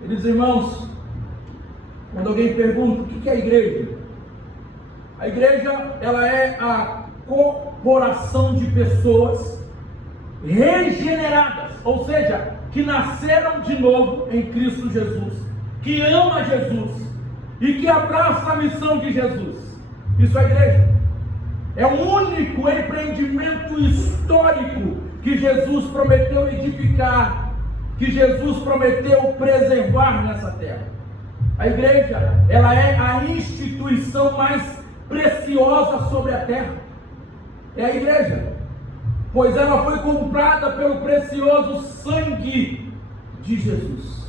Queridos irmãos, quando alguém pergunta o que é a igreja ela é a corporação de pessoas regeneradas, ou seja, que nasceram de novo em Cristo Jesus, que ama Jesus e que abraça a missão de Jesus. Isso é a igreja. É o único empreendimento histórico que Jesus prometeu edificar, que Jesus prometeu preservar nessa terra. A igreja, ela é a instituição mais preciosa sobre a terra. É a igreja, pois ela foi comprada pelo precioso sangue de Jesus.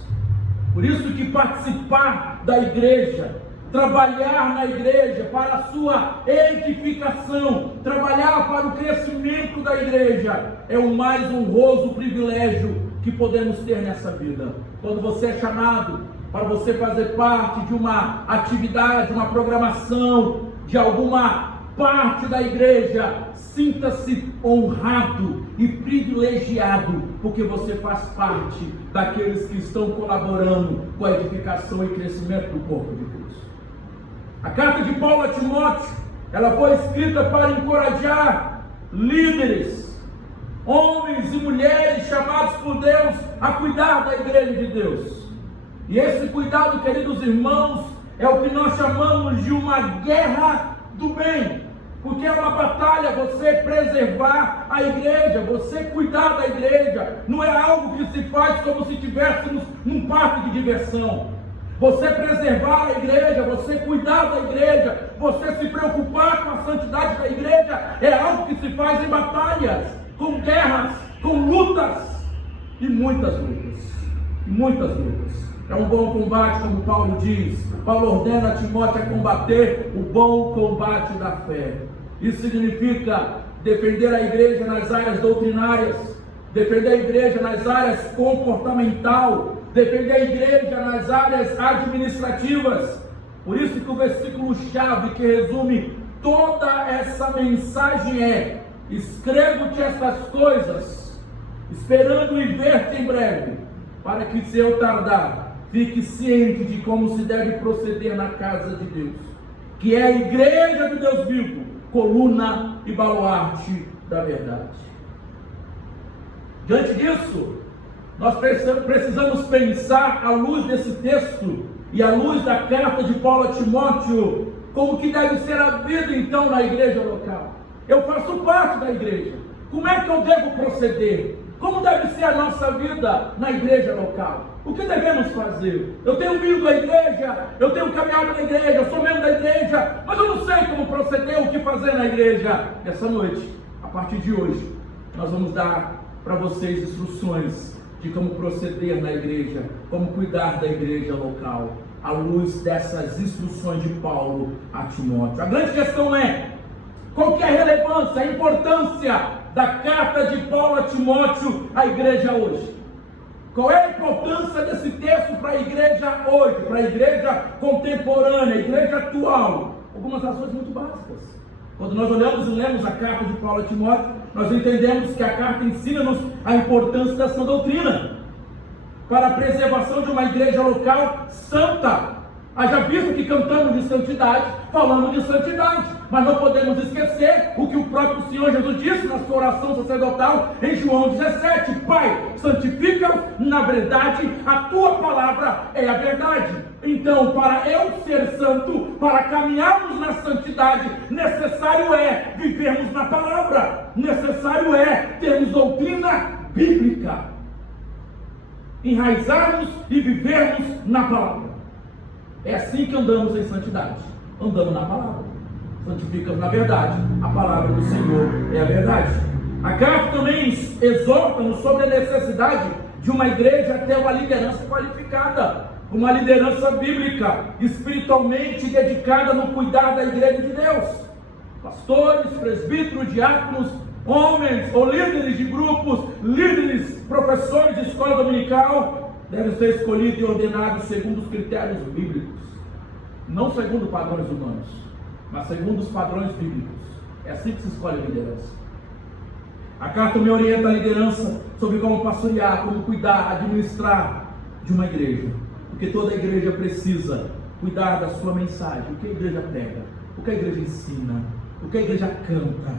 Por isso que participar da igreja, trabalhar na igreja para a sua edificação, trabalhar para o crescimento da igreja, é o mais honroso privilégio que podemos ter nessa vida. Quando você é chamado para você fazer parte de uma atividade, uma programação, de alguma parte da igreja, sinta-se honrado e privilegiado, porque você faz parte daqueles que estão colaborando com a edificação e crescimento do corpo de Cristo. A carta de Paulo a Timóteo, ela foi escrita para encorajar líderes, homens e mulheres chamados por Deus a cuidar da igreja de Deus. E esse cuidado, queridos irmãos, é o que nós chamamos de uma guerra do bem, porque é uma batalha você preservar a igreja, você cuidar da igreja. Não é algo que se faz como se estivéssemos num parque de diversão. Você preservar a igreja, você cuidar da igreja, você se preocupar com a santidade da igreja, é algo que se faz em batalhas, com guerras, com lutas, e muitas lutas, É um bom combate, como Paulo diz. Paulo ordena a Timóteo a combater o bom combate da fé. Isso significa defender a igreja nas áreas doutrinárias, defender a igreja nas áreas comportamental, defender a igreja nas áreas administrativas. Por isso que o versículo-chave que resume toda essa mensagem é: escrevo-te estas coisas, esperando e ver-te em breve, para que, se eu tardar, fique ciente de como se deve proceder na casa de Deus, que é a igreja do Deus vivo, coluna e baluarte da verdade. Diante disso, nós precisamos pensar, à luz desse texto e à luz da carta de Paulo a Timóteo, como que deve ser a vida então na igreja local. Eu faço parte da igreja. Como é que eu devo proceder? Como deve ser a nossa vida na igreja local? O que devemos fazer? Eu tenho vindo à igreja, eu tenho caminhado na igreja, eu sou membro da igreja, mas eu não sei como proceder, o que fazer na igreja. Essa noite, a partir de hoje, nós vamos dar para vocês instruções de como proceder na igreja, como cuidar da igreja local, à luz dessas instruções de Paulo a Timóteo. A grande questão é: qual que é a relevância, a importância da carta de Paulo a Timóteo à igreja hoje? Qual é a importância desse texto para a igreja hoje, para a igreja contemporânea, a igreja atual? Algumas razões muito básicas. Quando nós olhamos e lemos a carta de Paulo a Timóteo, nós entendemos que a carta ensina-nos a importância da sã doutrina para a preservação de uma igreja local santa. Haja visto que cantamos de santidade, falamos de santidade, mas não podemos esquecer o que o próprio Senhor Jesus disse na sua oração sacerdotal em João 17: Pai, santifica-os na verdade, a tua palavra é a verdade. Então, para eu ser santo, para caminharmos na santidade, necessário é vivermos na palavra, necessário é termos doutrina bíblica, enraizarmos e vivermos na palavra. É assim que andamos em santidade, andando na palavra. Santificamos na verdade, a palavra do Senhor é a verdade. A carta também exorta-nos sobre a necessidade de uma igreja ter uma liderança qualificada, uma liderança bíblica, espiritualmente dedicada no cuidar da igreja de Deus. Pastores, presbíteros, diáconos, homens ou líderes de grupos, líderes, professores de escola dominical, devem ser escolhidos e ordenados segundo os critérios bíblicos, não segundo padrões humanos, mas segundo os padrões bíblicos. É assim que se escolhe a liderança. A carta me orienta a liderança sobre como pastorear, como cuidar, administrar de uma igreja. Porque toda a igreja precisa cuidar da sua mensagem, o que a igreja prega, o que a igreja ensina, o que a igreja canta,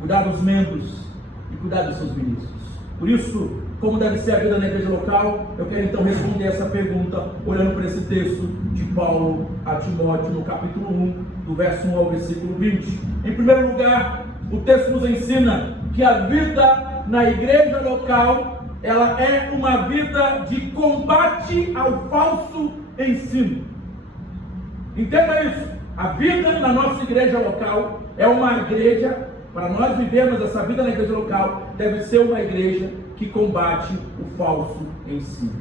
cuidar dos membros e cuidar dos seus ministros. Por isso, como deve ser a vida na igreja local, eu quero então responder essa pergunta, olhando para esse texto de Paulo a Timóteo, no capítulo 1, do verso 1 ao versículo 20. Em primeiro lugar, o texto nos ensina que a vida na igreja local, ela é uma vida de combate ao falso ensino. Entenda isso. A vida na nossa igreja local é uma igreja, para nós vivermos essa vida na igreja local, deve ser uma igreja que combate o falso ensino.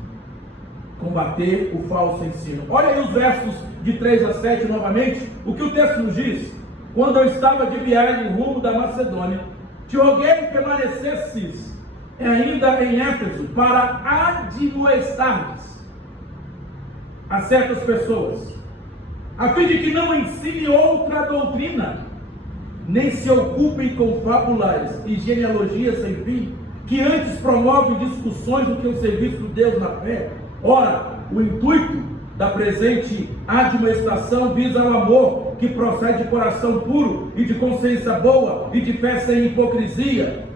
Combater o falso ensino. Olha aí os versos de 3 a 7 novamente, o que o texto nos diz. Quando eu estava de viagem rumo da Macedônia, te roguei que permanecesses ainda em Éfeso para admoestares a certas pessoas, a fim de que não ensine outra doutrina, nem se ocupem com fábulas e genealogias sem fim, que antes promovem discussões do que o serviço de Deus na fé. Ora, o intuito da presente admoestação visa o amor, que procede de coração puro e de consciência boa e de fé sem hipocrisia,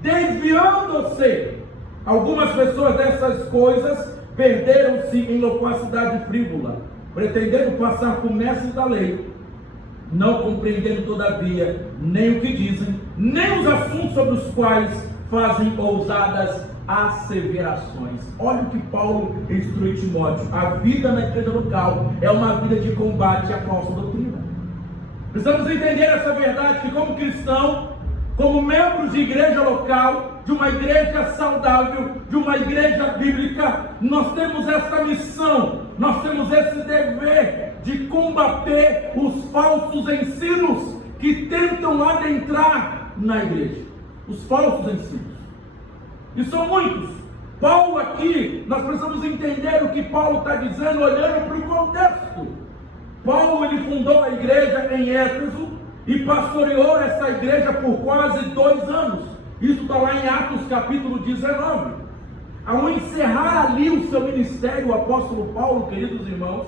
desviando-se algumas pessoas dessas coisas, perderam-se em loquacidade frívola, pretendendo passar por mestres da lei, não compreendendo todavia nem o que dizem, nem os assuntos sobre os quais fazem ousadas asseverações. Olha o que Paulo instrui Timóteo. A vida na igreja local é uma vida de combate à falsa doutrina. Precisamos entender essa verdade, que como cristão, como membros de igreja local, de uma igreja saudável, de uma igreja bíblica, nós temos essa missão, nós temos esse dever de combater os falsos ensinos que tentam adentrar na igreja. Os falsos ensinos. E são muitos. Paulo aqui, nós precisamos entender o que Paulo está dizendo, olhando para o contexto. Paulo, ele fundou a igreja em Éfeso e pastoreou essa igreja por quase 2 anos. Isso está lá em Atos capítulo 19. Ao encerrar ali o seu ministério, o apóstolo Paulo, queridos irmãos,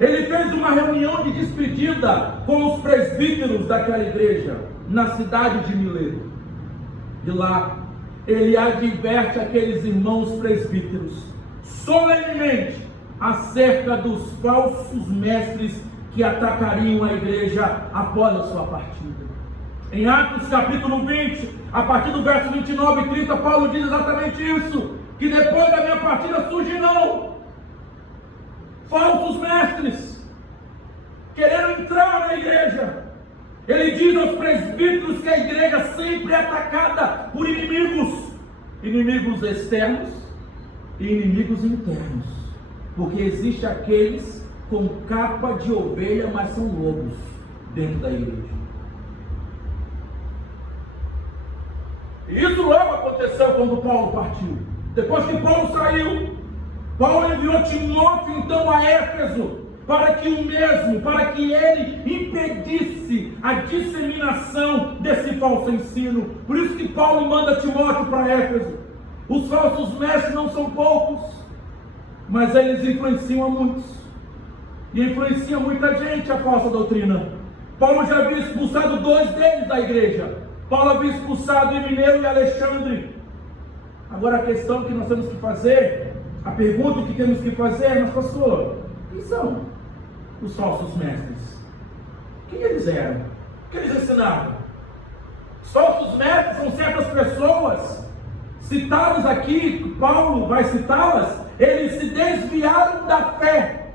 ele fez uma reunião de despedida com os presbíteros daquela igreja, na cidade de Mileto. De lá, ele adverte aqueles irmãos presbíteros solenemente acerca dos falsos mestres que atacariam a igreja após a sua partida. Em Atos capítulo 20, a partir do verso 29 e 30, Paulo diz exatamente isso, que depois da minha partida surgirão falsos mestres querendo entrar na igreja. Ele diz aos presbíteros que a igreja sempre é atacada por inimigos externos e inimigos internos, porque existe aqueles com capa de ovelha, mas são lobos dentro da igreja. E isso logo aconteceu quando Paulo partiu. Depois que Paulo saiu, Paulo enviou Timóteo então a Éfeso, para que ele impedisse a disseminação desse falso ensino. Por isso que Paulo manda Timóteo para Éfeso. Os falsos mestres não são poucos, mas eles influenciam a muitos, e influencia muita gente a falsa doutrina. Paulo já havia expulsado 2 deles da igreja. Paulo havia expulsado Himeneu e Alexandre. Agora a questão que nós temos que fazer, a pergunta que temos que fazer, mas pastor, quem são os falsos mestres? Quem eles eram? O que eles ensinavam? Os falsos mestres são certas pessoas citadas aqui, Paulo vai citá-las. Eles se desviaram da fé,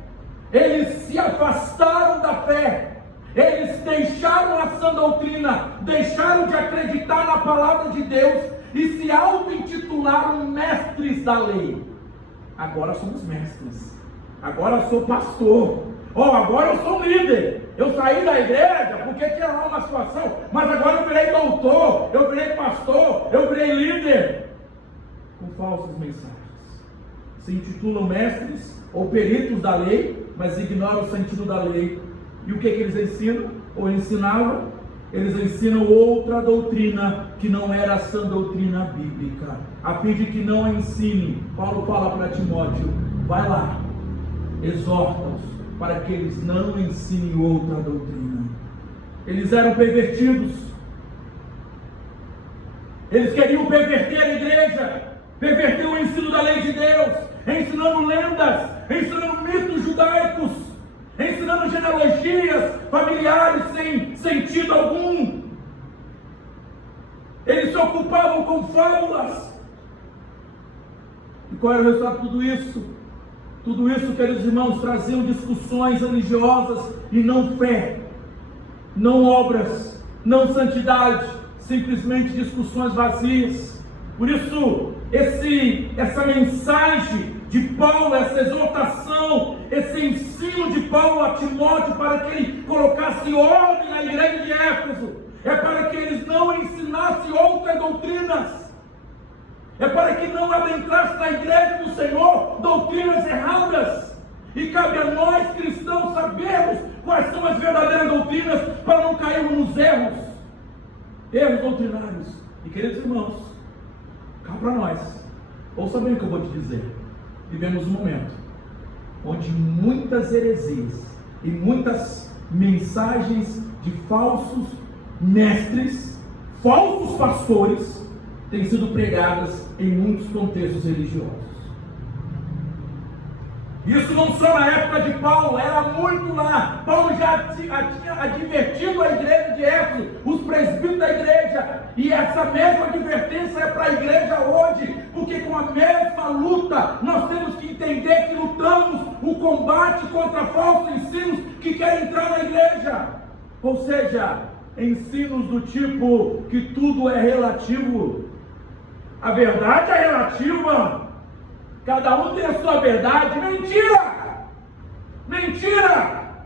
eles se afastaram da fé, eles deixaram a sã doutrina, deixaram de acreditar na palavra de Deus e se auto-intitularam mestres da lei. Agora somos mestres, agora eu sou pastor, agora eu sou líder. Eu saí da igreja porque tinha lá uma situação, mas agora eu virei doutor, eu virei pastor, eu virei líder. Com falsas mensagens. Se intitulam mestres ou peritos da lei, mas ignoram o sentido da lei. E o que eles ensinam? Ou ensinavam? Eles ensinam outra doutrina que não era a sã doutrina bíblica, a fim de que não ensine. Paulo fala para Timóteo: vai lá, exorta-os para que eles não ensinem outra doutrina. Eles eram pervertidos. Eles queriam perverter a igreja, perverter o ensino da lei de Deus, ensinando lendas, ensinando mitos judaicos, ensinando genealogias familiares sem sentido algum. Eles se ocupavam com fábulas. E qual era o resultado de tudo isso? Tudo isso, queridos irmãos, traziam discussões religiosas e não fé, não obras, não santidade, simplesmente discussões vazias. Por isso, essa mensagem de Paulo, essa exortação, esse ensino de Paulo a Timóteo para que ele colocasse ordem na igreja de Éfeso, é para que eles não ensinassem outras doutrinas, é para que não adentrasse na igreja do Senhor doutrinas erradas. E cabe a nós cristãos sabermos quais são as verdadeiras doutrinas para não cairmos nos erros doutrinários. E queridos irmãos, cá para nós, ouça bem o que eu vou te dizer. Vivemos um momento onde muitas heresias e muitas mensagens de falsos mestres, falsos pastores, têm sido pregadas em muitos contextos religiosos. Isso não só na época de Paulo, era muito lá. Paulo já tinha advertido a igreja de Éfeso, os presbíteros da igreja, e essa mesma advertência é para a igreja hoje, porque com a mesma luta nós temos que entender que lutamos o combate contra falsos ensinos que querem entrar na igreja, ou seja, ensinos do tipo que tudo é relativo. A verdade é relativa. Cada um tem a sua verdade. Mentira! Mentira!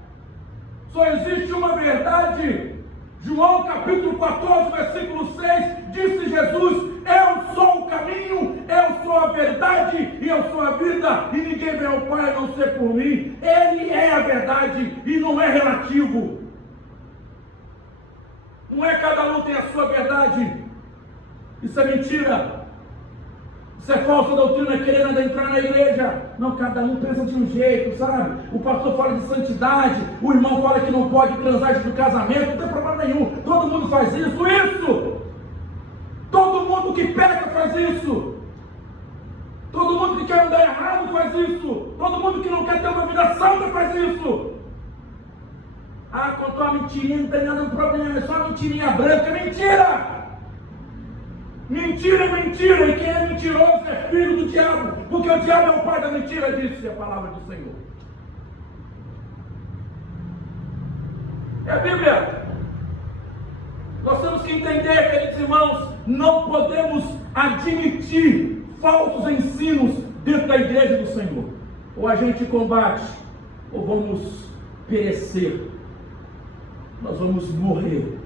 Só existe uma verdade. João capítulo 14, versículo 6, disse Jesus: eu sou o caminho, eu sou a verdade e eu sou a vida, e ninguém vem ao Pai a não ser por mim. Ele é a verdade e não é relativo. Não é cada um tem a sua verdade. Isso é mentira. Isso é falsa doutrina, querendo adentrar na igreja. Não, cada um pensa de um jeito, sabe? O pastor fala de santidade, o irmão fala que não pode transar antes do casamento, não tem problema nenhum. Todo mundo faz isso. Todo mundo que peca faz isso. Todo mundo que quer andar errado faz isso. Todo mundo que não quer ter uma vida santa faz isso. Ah, contou uma mentirinha, não tem nada de problema, é só uma mentirinha branca. Mentira! Mentira é mentira, e quem é mentiroso é filho do diabo, porque o diabo é o pai da mentira, disse a palavra do Senhor. É a Bíblia. Nós temos que entender, queridos irmãos, não podemos admitir falsos ensinos dentro da igreja do Senhor. Ou a gente combate, ou vamos perecer. Nós vamos morrer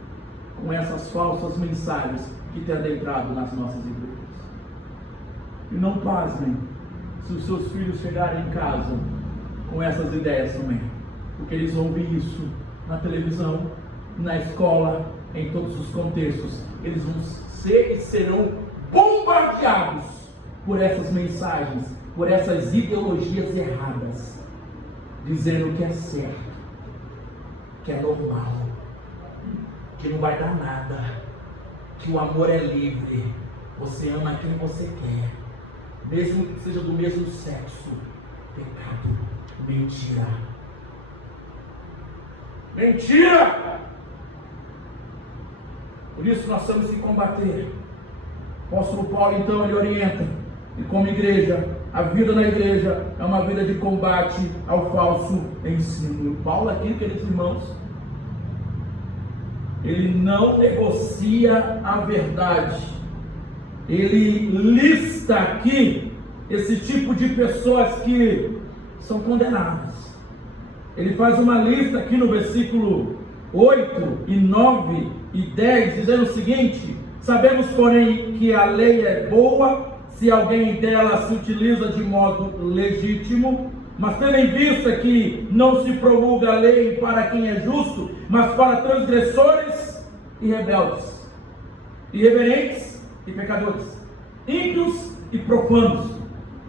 com essas falsas mensagens que tem adentrado nas nossas igrejas. E não pasmem se os seus filhos chegarem em casa com essas ideias também, porque eles vão ouvir isso na televisão, na escola, em todos os contextos. Eles vão ser e serão bombardeados por essas mensagens, por essas ideologias erradas, dizendo que é certo, que é normal, que não vai dar nada, que o amor é livre, você ama quem você quer, mesmo que seja do mesmo sexo. Pecado, mentira. Mentira! Por isso nós temos que combater. O apóstolo Paulo então ele orienta, e como igreja, a vida na igreja é uma vida de combate ao falso ensino. Paulo aqui, queridos irmãos, ele não negocia a verdade. Ele lista aqui esse tipo de pessoas que são condenadas. Ele faz uma lista aqui no versículo 8 e 9 e 10, dizendo o seguinte: sabemos, porém, que a lei é boa se alguém dela se utiliza de modo legítimo, mas tendo em vista que não se promulga a lei para quem é justo, mas para transgressores e rebeldes, irreverentes e pecadores, ímpios e profanos,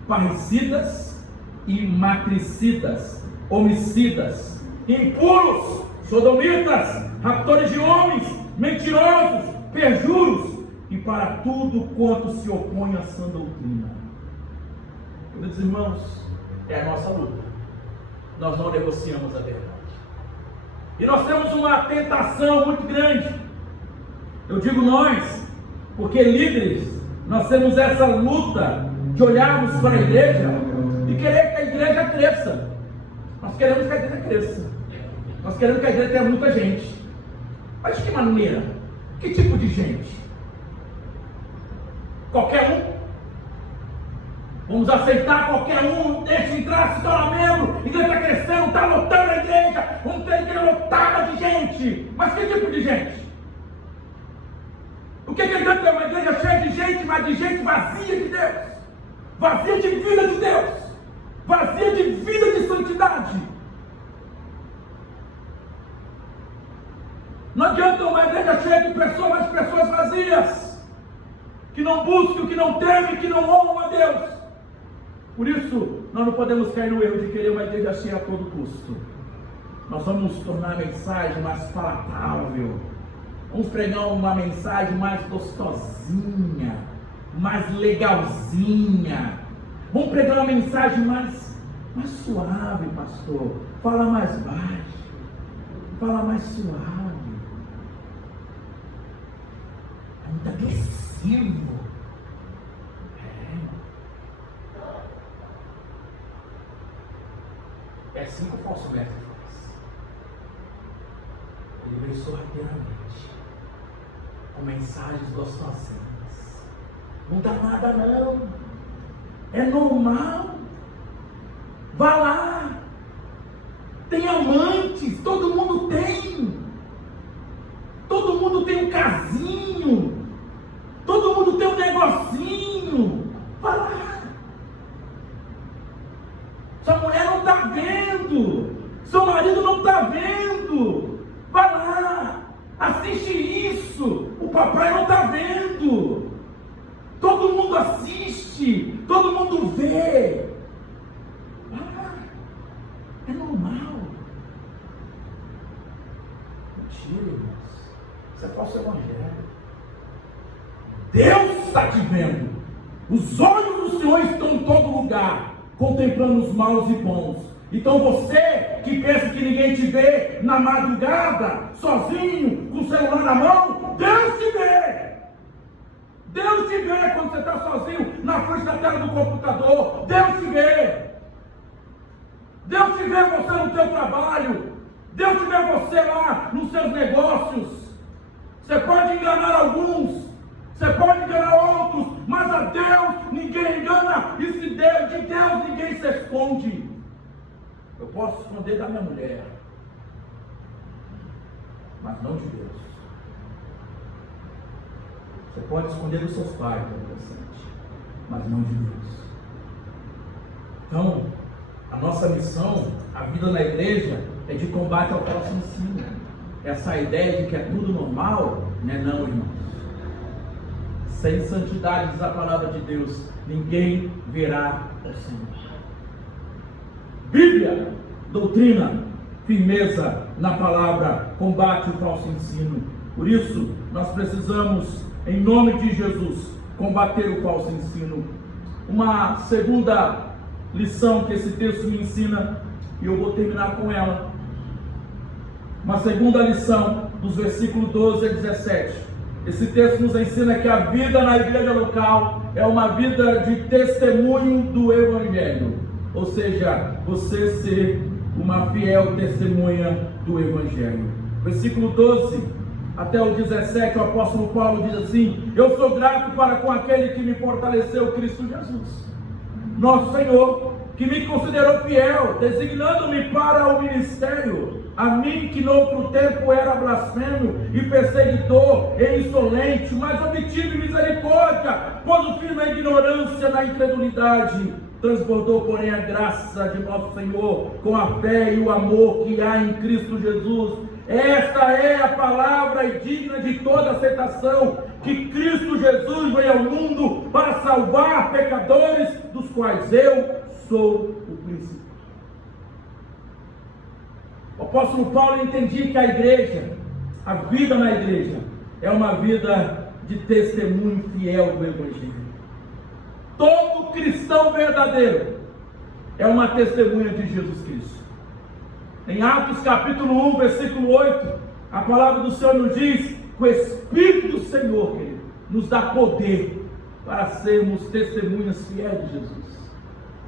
parricidas e matricidas, homicidas, impuros, sodomitas, raptores de homens, mentirosos, perjuros, e para tudo quanto se opõe à sã doutrina. Queridos irmãos, é a nossa luta. Nós não negociamos a verdade. E nós temos uma tentação muito grande. Eu digo nós, porque líderes, nós temos essa luta de olharmos para a igreja e querer que a igreja cresça. Nós queremos que a igreja cresça. Nós queremos que a igreja tenha muita gente. Mas de que maneira? Que tipo de gente? Qualquer um? Vamos aceitar qualquer um, deixa entrar, se torna membro, a igreja está crescendo, está lotando a igreja, vamos ter a igreja lotada de gente. Mas que tipo de gente? O que adianta ter uma igreja cheia de gente, mas de gente vazia de Deus, vazia de vida de Deus, vazia de vida de santidade? Não adianta uma igreja cheia de pessoas, mas pessoas vazias, que não buscam, que não temem, que não honram a Deus. Por isso, nós não podemos cair no erro de querer uma igreja cheia a todo custo. Nós vamos tornar a mensagem mais palatável. Vamos pregar uma mensagem mais gostosinha, mais legalzinha. Vamos pregar uma mensagem mais suave, pastor. Fala mais baixo. Fala mais suave. É muito agressivo. É assim que o falso mestre faz. Ele vem sorrateiramente, com mensagens gostosinhas. Não dá nada não. É normal. Vá lá. Tem amantes, todo mundo tem. Todo mundo tem um casinho. Todo mundo tem um negocinho. Vá lá. Sua mulher não está vendo, seu marido não está vendo. Vai lá, assiste isso. O papai não está vendo. Todo mundo assiste, todo mundo vê. Vai lá, é normal. Mentira, irmãos. Isso é falso evangelho. Deus está te vendo. Os olhos do Senhor estão em todo lugar, contemplando os maus e bons. Então você que pensa que ninguém te vê na madrugada, sozinho, com o celular na mão, Deus te vê. Deus te vê quando você está sozinho na frente da tela do computador. Deus te vê. Deus te vê você no teu trabalho. Deus te vê você lá nos seus negócios. Você pode enganar alguns, você pode enganar outros, mas a Deus ninguém engana, e se Deus, de Deus ninguém se esconde. Eu posso esconder da minha mulher, mas não de Deus. Você pode esconder dos seus pais, mas não de Deus. Então, a nossa missão, a vida na igreja, é de combate ao falso ensino. Essa ideia de que é tudo normal, não é não, irmãos. Sem santidade, diz a palavra de Deus, ninguém verá o Senhor. Bíblia, doutrina, firmeza na palavra, combate o falso ensino. Por isso, nós precisamos, em nome de Jesus, combater o falso ensino. Uma segunda lição que esse texto me ensina, e eu vou terminar com ela. Uma segunda lição, dos versículos 12 a 17. Esse texto nos ensina que a vida na igreja local é uma vida de testemunho do Evangelho. Ou seja, você ser uma fiel testemunha do Evangelho. Versículo 12 até o 17, o apóstolo Paulo diz assim: eu sou grato para com aquele que me fortaleceu, Cristo Jesus, nosso Senhor, que me considerou fiel, designando-me para o ministério. A mim que noutro tempo era blasfemo e perseguidor e insolente, mas obtive misericórdia, pois o fiz na ignorância, na incredulidade. Transbordou, porém, a graça de nosso Senhor com a fé e o amor que há em Cristo Jesus. Esta é a palavra e digna de toda aceitação, que Cristo Jesus veio ao mundo para salvar pecadores, dos quais eu sou o primeiro. O apóstolo Paulo entendia que a igreja, a vida na igreja, é uma vida de testemunho fiel do Evangelho. Todo cristão verdadeiro é uma testemunha de Jesus Cristo. Em Atos capítulo 1, versículo 8, a palavra do Senhor nos diz que o Espírito do Senhor, querido, nos dá poder para sermos testemunhas fiéis de Jesus.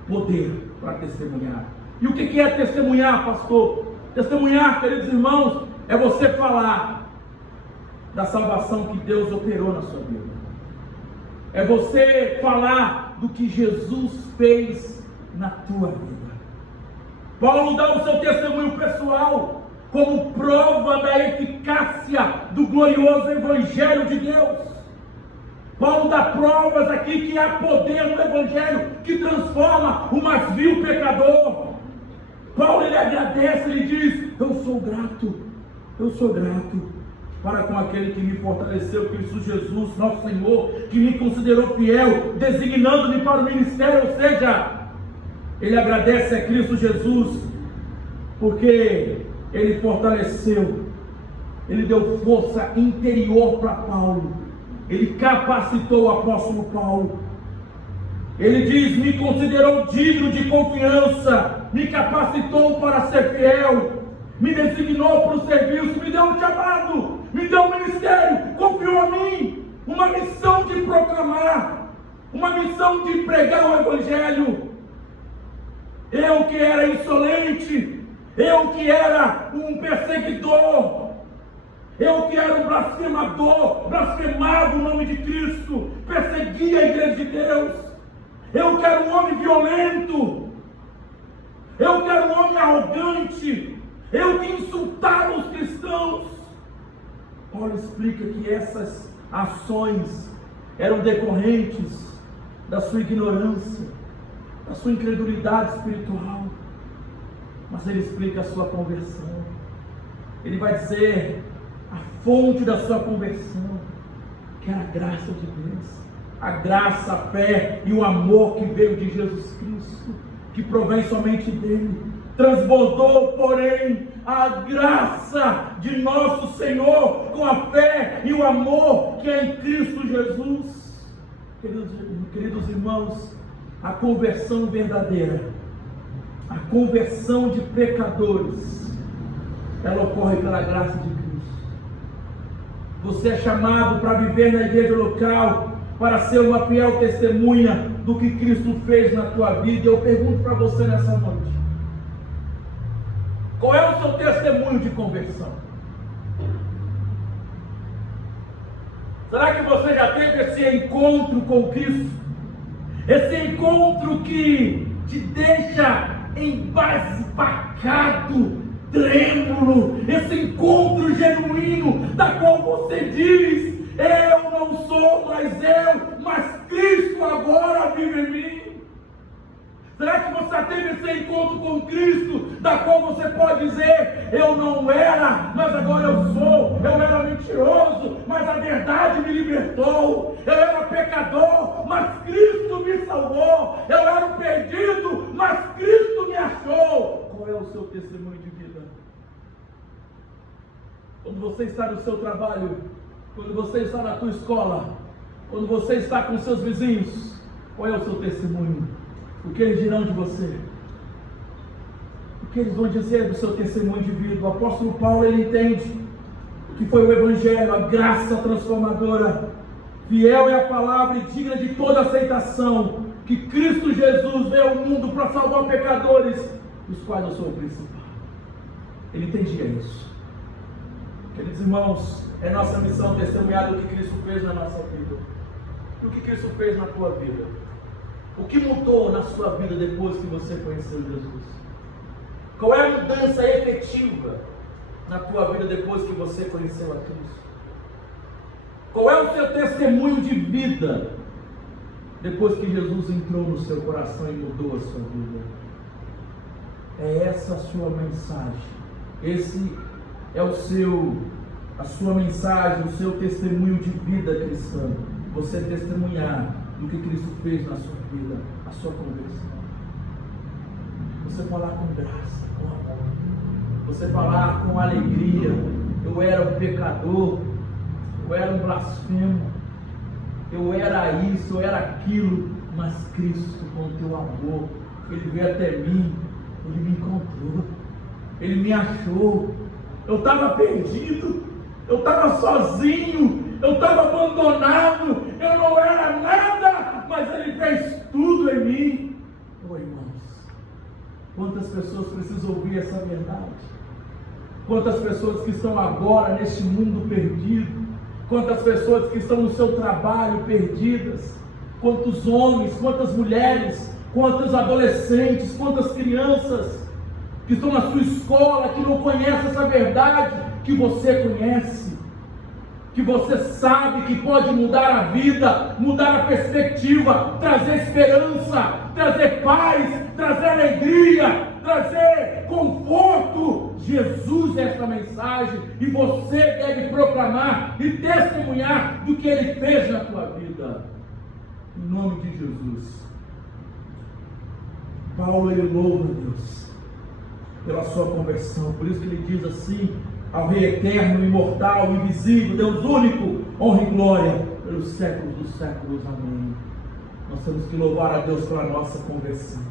Poder para testemunhar. E o que é testemunhar, pastor? Testemunhar, queridos irmãos, é você falar da salvação que Deus operou na sua vida. É você falar do que Jesus fez na tua vida. Paulo dá o seu testemunho pessoal como prova da eficácia do glorioso Evangelho de Deus. Paulo dá provas aqui que há poder no Evangelho que transforma o mais vil pecador. Paulo ele agradece, ele diz: eu sou grato para com aquele que me fortaleceu, Cristo Jesus, nosso Senhor, que me considerou fiel, designando-me para o ministério. Ou seja, ele agradece a Cristo Jesus, porque ele fortaleceu, ele deu força interior para Paulo, ele capacitou o apóstolo Paulo. Ele diz: me considerou digno de confiança, me capacitou para ser fiel, me designou para o serviço, me deu um chamado, me deu um ministério, confiou a mim, uma missão de proclamar, uma missão de pregar o Evangelho. Eu que era insolente, eu que era um perseguidor, eu que era um blasfemador, blasfemava o nome de Cristo, perseguia a igreja de Deus, eu que era um homem violento, eu que era um homem arrogante, eu que insultava os cristãos. Paulo explica que essas ações eram decorrentes da sua ignorância, da sua incredulidade espiritual. Mas ele explica a sua conversão. Ele vai dizer a fonte da sua conversão, que era a graça de Deus, a graça, a fé e o amor que veio de Jesus Cristo, que provém somente dele. Transbordou, porém, a graça de nosso Senhor com a fé e o amor que é em Cristo Jesus. Queridos irmãos, a conversão verdadeira, a conversão de pecadores, ela ocorre pela graça de Cristo. Você é chamado para viver na igreja local, para ser uma fiel testemunha do que Cristo fez na tua vida. E eu pergunto para você nessa noite: qual é o seu testemunho de conversão? Será que você já teve esse encontro com Cristo? Esse encontro que te deixa embasbacado, trêmulo, esse encontro genuíno, da qual você diz: eu não sou mais eu, mas Cristo agora vive em mim. Será que você teve esse encontro com Cristo, da qual você pode dizer: eu não era, mas agora eu sou, eu era mentiroso, mas a verdade me libertou, eu era pecador, mas Cristo me salvou, eu era um perdido, mas Cristo me achou? Qual é o seu testemunho de vida? Quando você está no seu trabalho, quando você está na tua escola, quando você está com seus vizinhos, qual é o seu testemunho? O que eles dirão de você? O que eles vão dizer do seu testemunho de vida? O apóstolo Paulo, ele entende o que foi o Evangelho, a graça transformadora. Fiel é a palavra e digna de toda aceitação, que Cristo Jesus veio ao mundo para salvar pecadores, dos quais eu sou o principal. Ele entendia isso. Queridos irmãos, é nossa missão testemunhar do que Cristo fez na nossa vida. E o que Cristo fez na tua vida? O que mudou na sua vida depois que você conheceu Jesus? Qual é a mudança efetiva na tua vida depois que você conheceu a Cristo? Qual é o seu testemunho de vida depois que Jesus entrou no seu coração e mudou a sua vida? É essa a sua mensagem. Esse é a sua mensagem, o seu testemunho de vida cristã. Você testemunhar do que Cristo fez na sua vida, a sua conversão. Você falar com graça, com amor. Você falar com alegria: eu era um pecador, eu era um blasfemo, eu era isso, eu era aquilo, mas Cristo, com o teu amor, Ele veio até mim, Ele me encontrou, Ele me achou. Eu estava perdido, eu estava sozinho, eu estava abandonado, eu não era nada, mas Ele fez tudo em mim. Oh, irmãos, quantas pessoas precisam ouvir essa verdade? Quantas pessoas que estão agora neste mundo perdido, quantas pessoas que estão no seu trabalho perdidas, quantos homens, quantas mulheres, quantos adolescentes, quantas crianças que estão na sua escola, que não conhecem essa verdade que você conhece, que você sabe que pode mudar a vida, mudar a perspectiva, trazer esperança, trazer paz, trazer alegria, trazer conforto. Jesus é esta mensagem, e você deve proclamar e testemunhar do que Ele fez na tua vida, em nome de Jesus. Paulo, ele louva a Deus pela sua conversão, por isso que ele diz assim: ao Rei eterno, imortal, invisível, Deus único, honra e glória pelos séculos dos séculos, amém. Nós temos que louvar a Deus pela nossa conversão.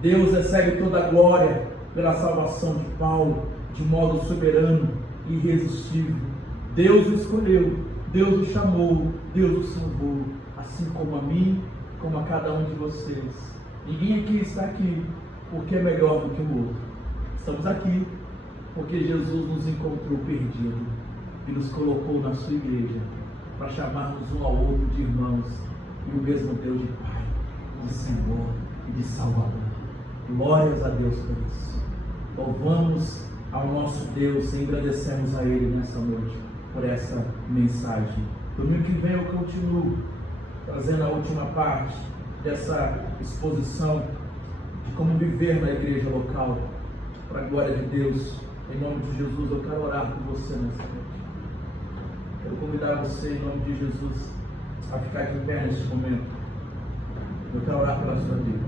Deus recebe toda a glória pela salvação de Paulo, de modo soberano e irresistível. Deus o escolheu, Deus o chamou, Deus o salvou, assim como a mim, como a cada um de vocês. Ninguém aqui está aqui porque é melhor do que o outro. Estamos aqui porque Jesus nos encontrou perdido e nos colocou na sua igreja para chamarmos um ao outro de irmãos e o mesmo Deus de Pai, de Senhor e de Salvador. Glórias a Deus por isso. Louvamos ao nosso Deus e agradecemos a Ele nessa noite por essa mensagem. Domingo que vem eu continuo trazendo a última parte dessa exposição de como viver na igreja local para a glória de Deus. Em nome de Jesus, eu quero orar por você nessa noite. Quero convidar você, em nome de Jesus, a ficar de pé neste momento. Eu quero orar pela sua vida.